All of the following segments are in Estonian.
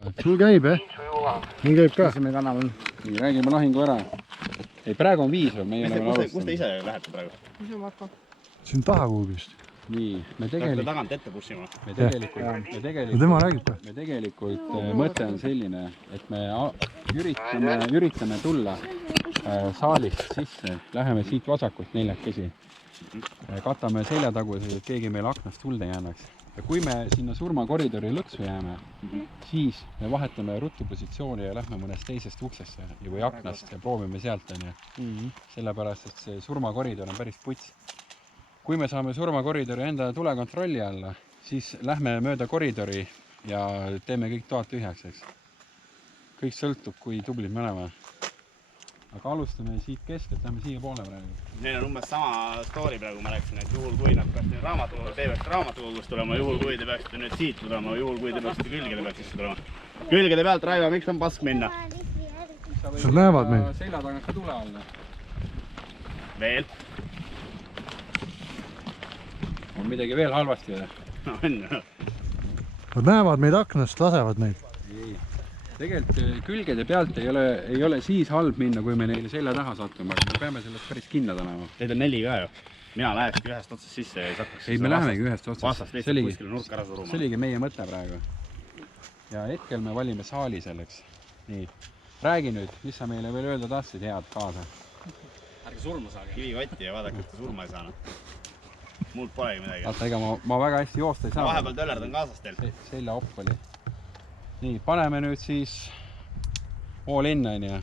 Sul käib, Mul käib ka. Me kanname. Nii, räägime lahingu ära. Ei, praegu on 5 või meie oleme Kus te alustanud. ise lähete praegu? Siin taha kuhugist. Nii, me Te tagant ette pushima. Tema räägib ka. me tegelikult mõte on selline, et me üritame tulla saalist sisse, läheme siit vasakult neljakesi. Katame seljatagused, et keegi meil aknast tulde ei annaks. Ja kui me sinna surmakoridori lõksu jääme, siis me vahetame rutupositsiooni ja lähme mõnest teisest uksesse või aknast ja proovime sealt. Sellepärast, et see surmakoridor on päris puts. Kui me saame surmakoridori enda tulekontrolli alla, siis lähme mööda koridori ja teeme kõik toad tühjaks, eks. Kõik sõltub, kui tublid me oleme. Aga alustame siit keskelt, lähme siia poole praegu. Neil on umbes sama story praegu, ma rääksin, et juhul kui nad peaksid raamatukogust tulema, juhul kui te peaksite nüüd siit tulema, juhul kui te peaksite külgede pealt sisse tulema. Külgede pealt, Raivo, miks on pask minna? Sul näevad meid? Selja tagant ka tule alla. Veel? On midagi veel halvasti või? On. Nad näevad meid aknast, lasevad meid. Ei. Tegelikult külgede pealt ei ole siis halb minna, kui me neile selja taha sattume, aga me peame sellest päris kindlad olema. Teid on 4 ka ju. Mina lähekski ühest otsast sisse ja ei saaks. Ei, me lähemegi ühest otsast. Vastast lihtsalt kuskile nurka ära suruma. See oligi meie mõte praegu. Ja hetkel me valime saali selleks. Nii. Räägi nüüd, mis sa meile veel öelda tahtsid head kaasa? Ärge surma saage. Kivi kotti ja vaadake, et te surma ei saanud. Muud polegi midagi. Vaata, ega ma väga hästi joosta ei saa. Vahepeal töllerd on kaasas teil. Selja opp oli. Nii, paneme nüüd siis all in, on ja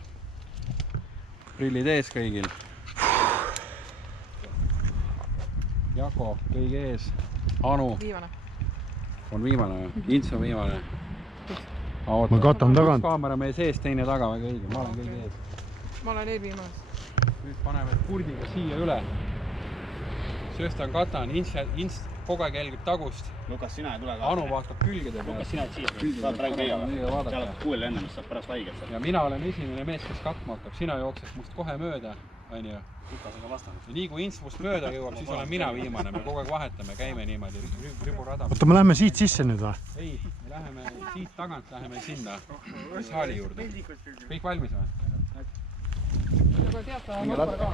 prillid ees kõigil. Jako kõige ees. Anu on viimane. Ints on viimane. Ma katan tagant. Kaamera meie sees, teine taga väga õige. Ma olen kõige ees. Ma olen eelviimas. Nüüd paneme kurdiga siia üle. Sööstan katan, Ints kogu aeg jälgib tagust. Lukas, sina ei tule ka. Anu vaatab külgede peale. Lukas, sina et siia. Saad praegu käia. Seal hakkab kuuel enne, mis saab pärast haigelt. Ja mina olen esimene mees, kes katma hakkab. Sina jooksed must kohe mööda, on ju. Lukas on ka vastanud. Ja nii kui Ints must mööda jõuab, siis olen mina viimane. Me kogu aeg vahetame, käime niimoodi riburada. Oota, me lähme siit sisse nüüd või? Ei, me läheme siit tagant, läheme sinna saali juurde. Kõik valmis või? Aga teata nopper ka.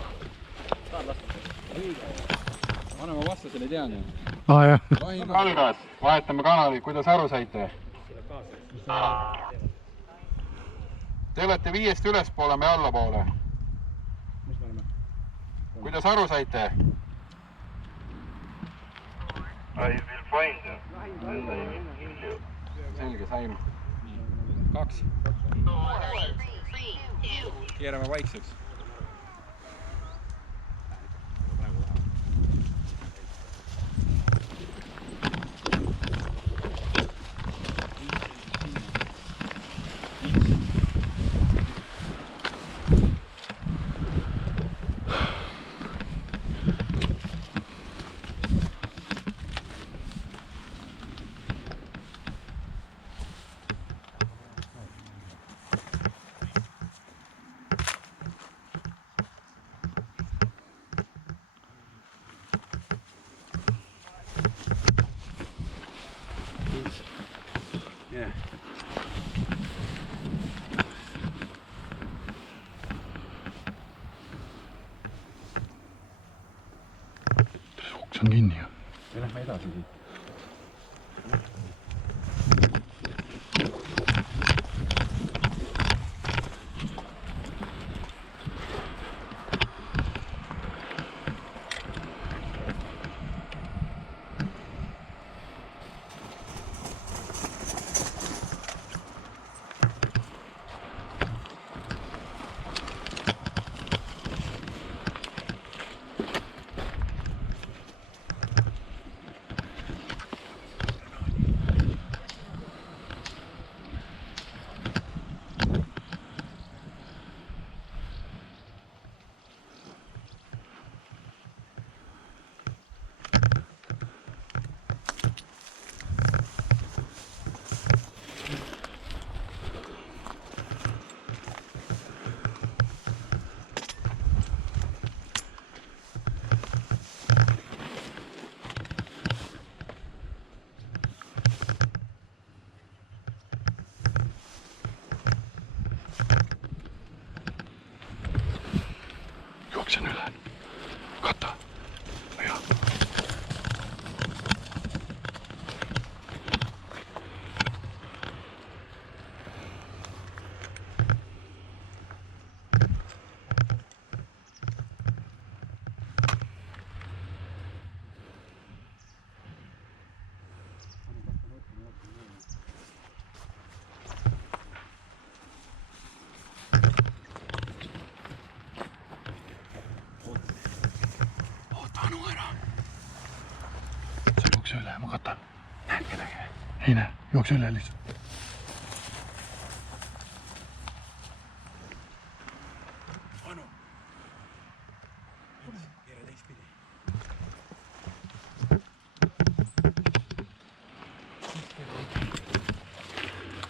Anname vastasele tean ju. Jah. Algas, vahetame kanali, kuidas aru saite? Te olete 5-st ülespoole, me allapoole. Kuidas aru saite? Selge, sain. 2. Keerame vaikseks. Uks on kinni ju. Ja lähme edasi siit. Jookse üle lihtsalt.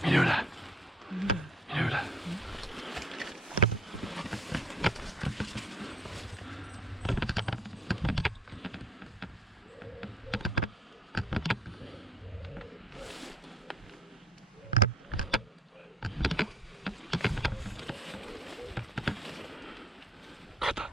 Mine üle. Mine üle. Katad.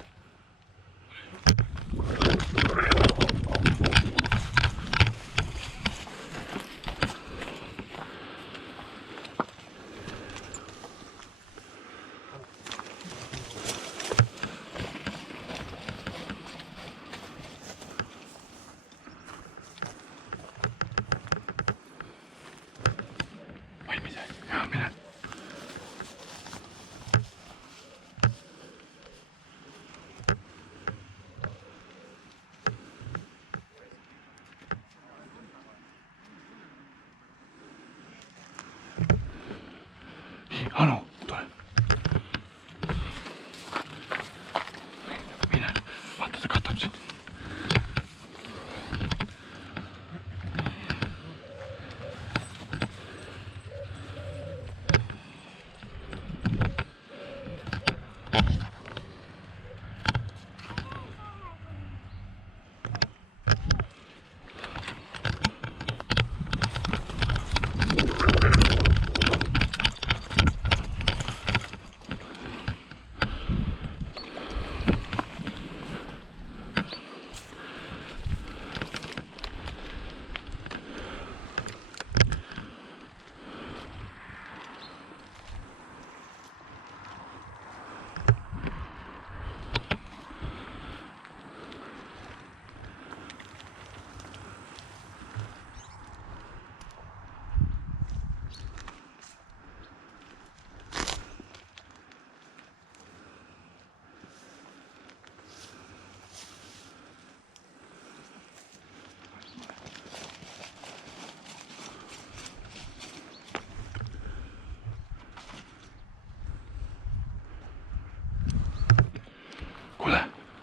Valmis? Jaa, mine. Nii, Anu, tule. Mine, vaata, ta katab sind.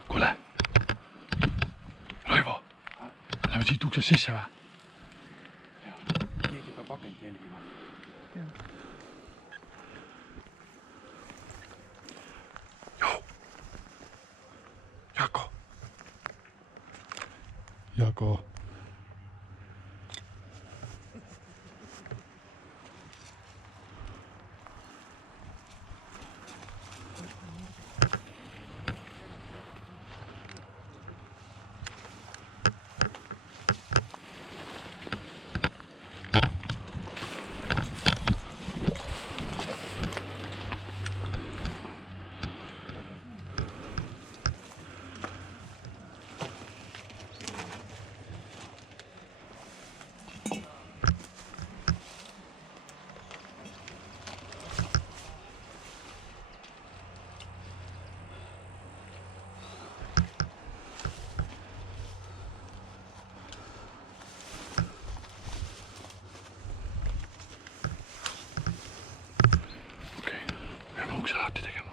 Kuule. Raivo, lähme siit uksest sisse või? Keegi peab akent jälgima. Joo. Jako. Ukse lahti tegema.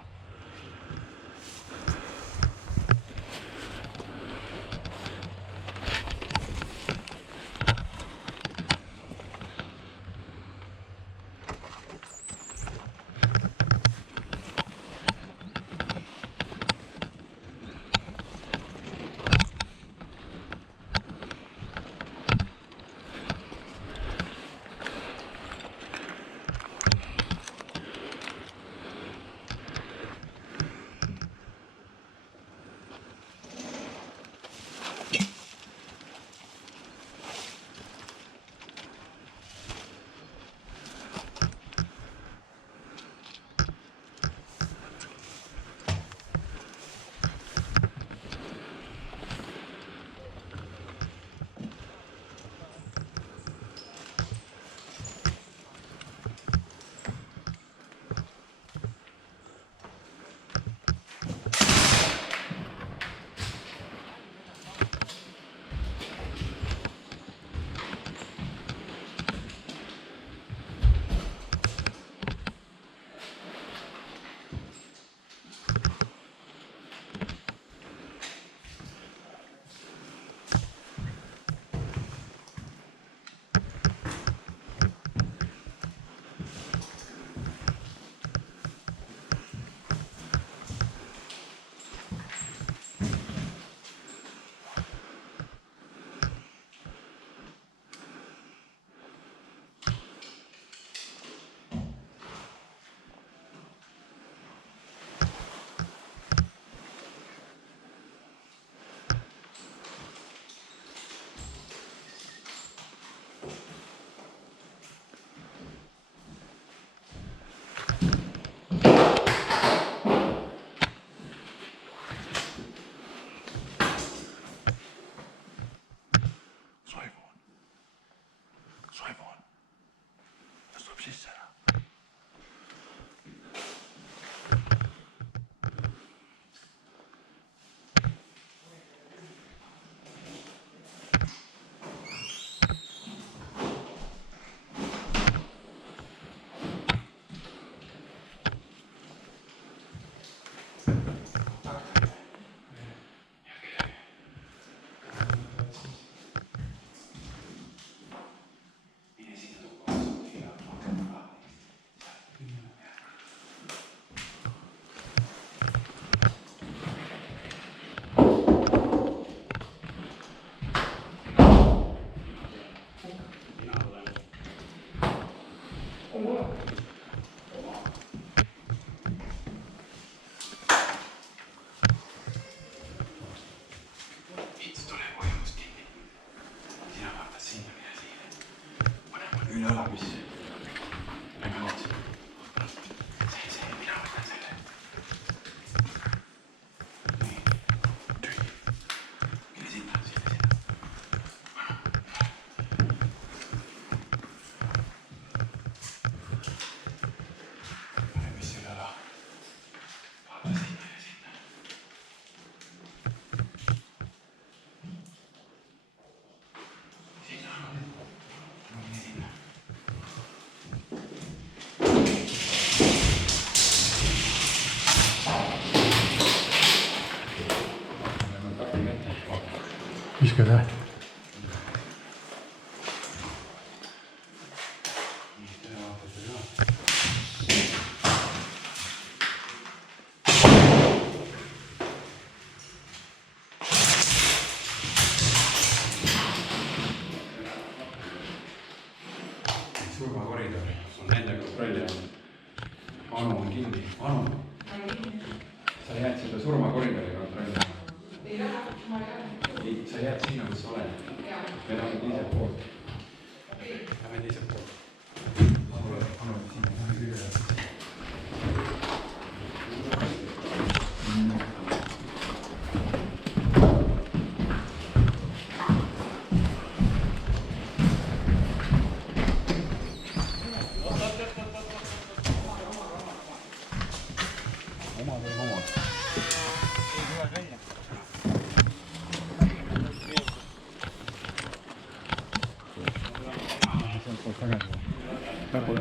viskad jah? surmakoridor on nende kontrolli all. Anu on kinni. Anu, sa jääd seda surmakoridori kontrolli alla. Ei, sa jääd sinna, kus sa oled. Me läheme teiselt poolt. Lähme teiselt poolt. Anu, sinna. Lähme kõige.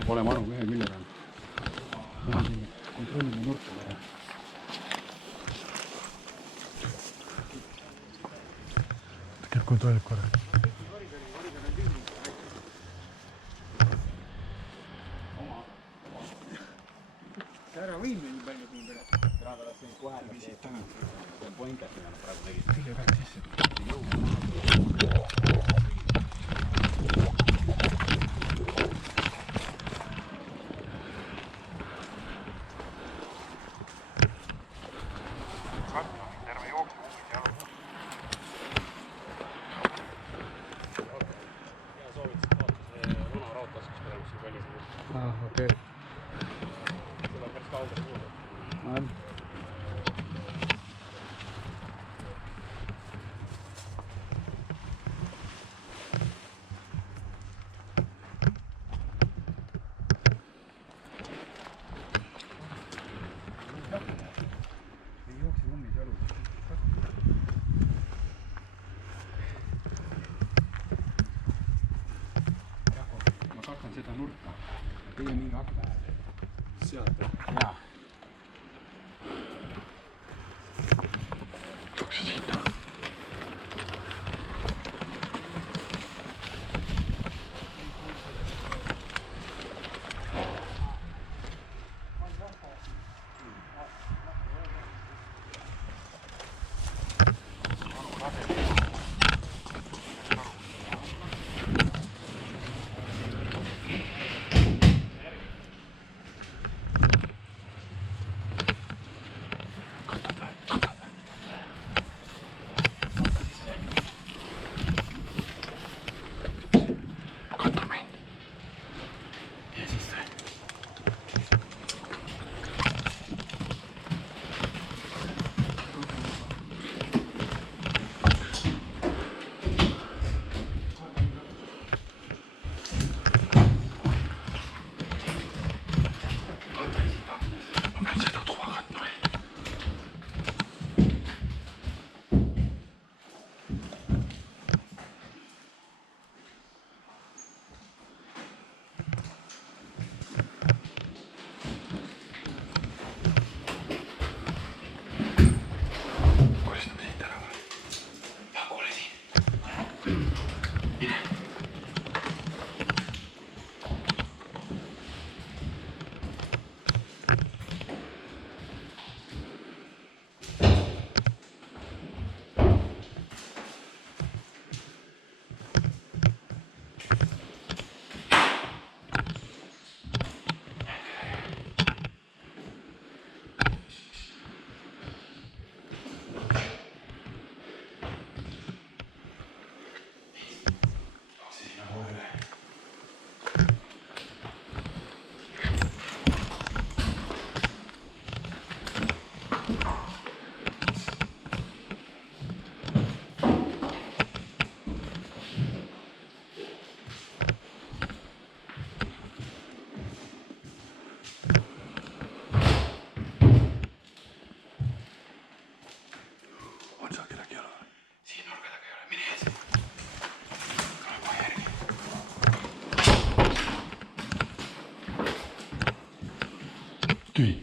Pole Manu ühe külje peal. Kontrollime nurka. Käib kontrollib korra. Ära võime nii palju siin peale. Pärast siin kohe viisid taga. See on poinkas, mida nad praegu tegid. Kõige peale sisse. Okei. Seda päris kaugelt kuulda. Ei jookse kummis jalus. Ma kakan seda nurka. Teie mingi akna. Sealt. Jaa. Tooks sinna. Tühi.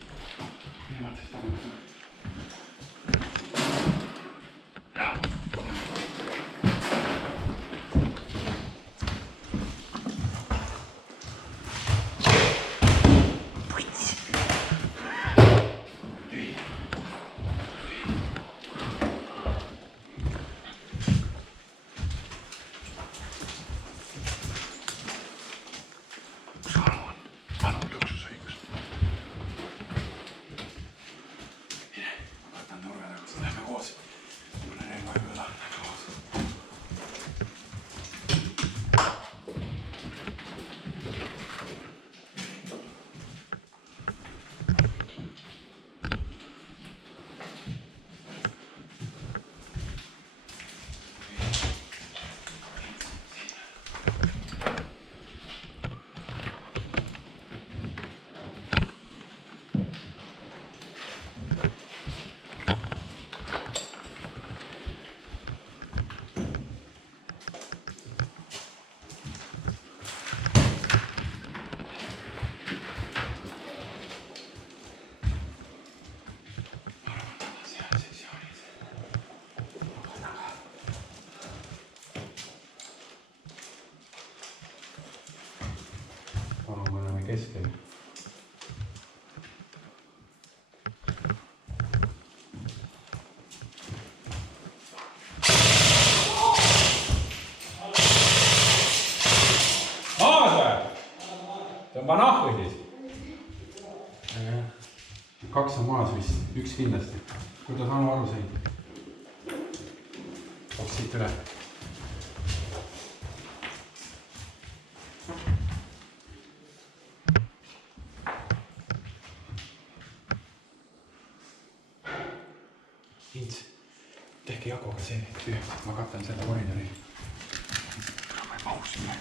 keskel. Tõmba nahku siis. 2 on maas vist, 1 kindlasti. Kuidas Anu aru said? Koks siit üle. Ints, tehke Jakoga see tühjaks, ma katan seda koridori. Ma ei mahu sinna.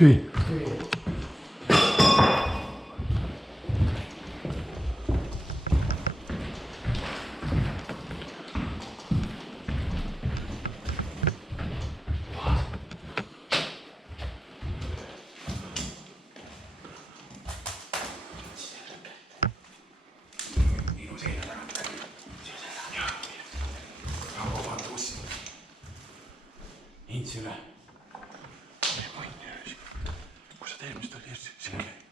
Tühi. Ints üle. Kus sa eelmist oli?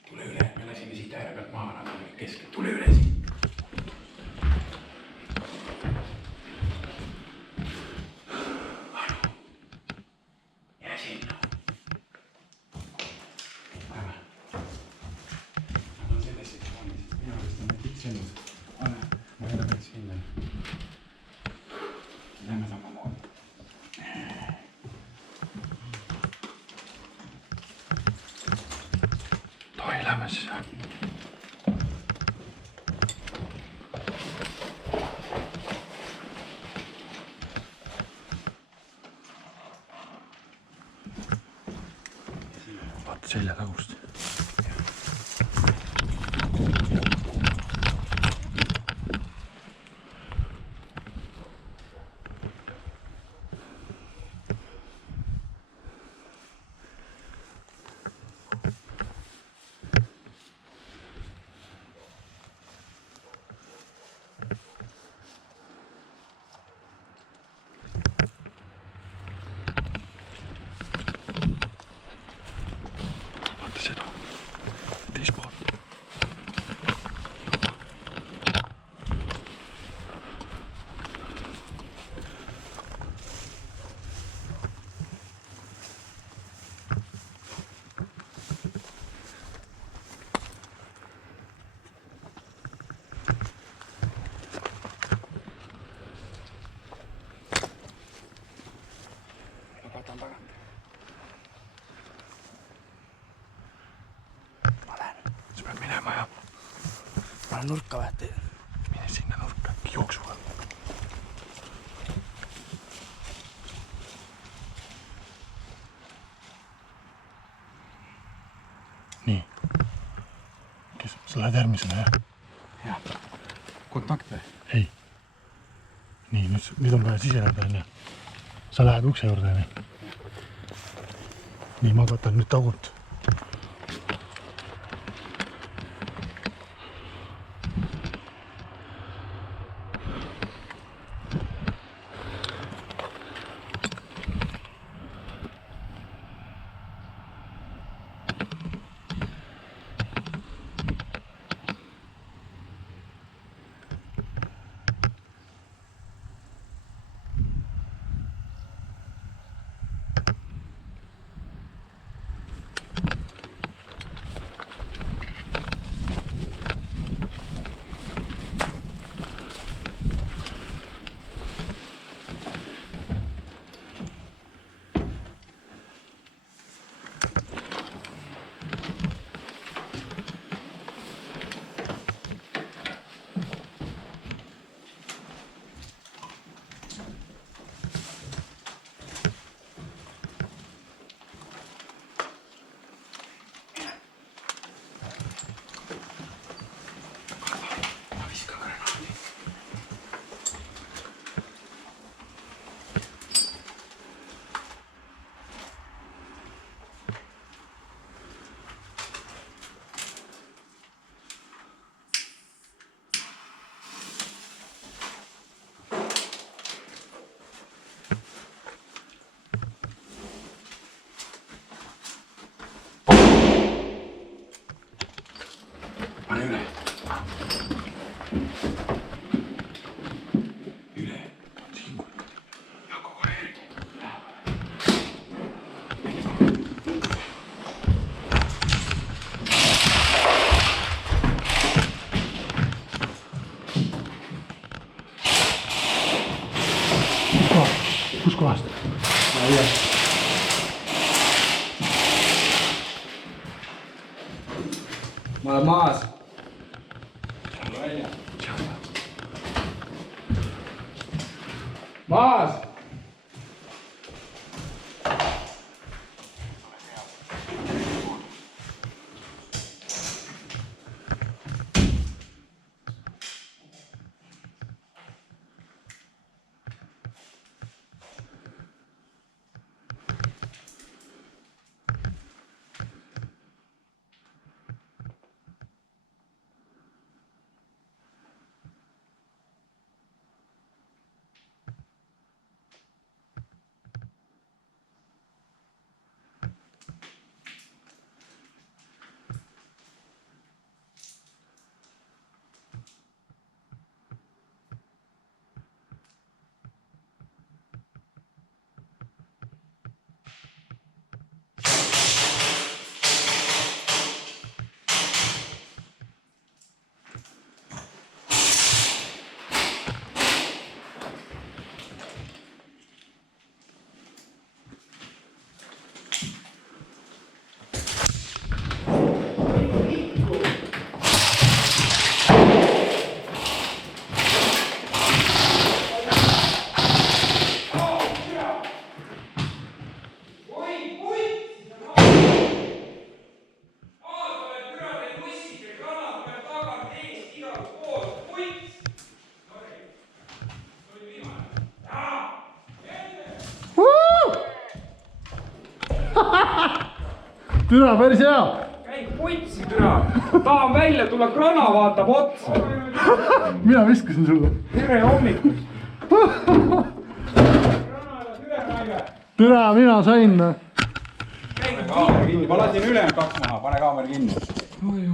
Tule üle, me lasime siit ääre pealt maha, nad olid keskel. Tule üle siin. Anu, jää sinna. Lähme. Nad on selles situatsioonis. Minu arust on need tiksenud. Anna, ma ei ole peaks sinna. Lähme samamoodi. Lähme siis. Vaata selja tagust. Katan tagant. Ma lähen. Sa pead minema ja Ma lähen nurka vähti. mine sinna nurka, jooksuga. nii. Sa lähed järgmisena, jah? Jah. Kontakt või? Ei. Nii, nüüd on vaja siseneda, onju. Sa lähed ukse juurde, onju. Nii, ma võtan nüüd tagult. Pane üle. Üle. Siin kui. Ja kogu järgi. Kus kohast? Ma ei tea. Ma olen maas. Maas! Türa, päris hea! Käi putsi, türa! Tahan välja tulla, grana vaatab otsa! Mina viskasin sulle. Tere hommikust! Türa, mina sain. Pane kaamera kinni, ma lasin ülejäänud 2 maha, pane kaamera kinni.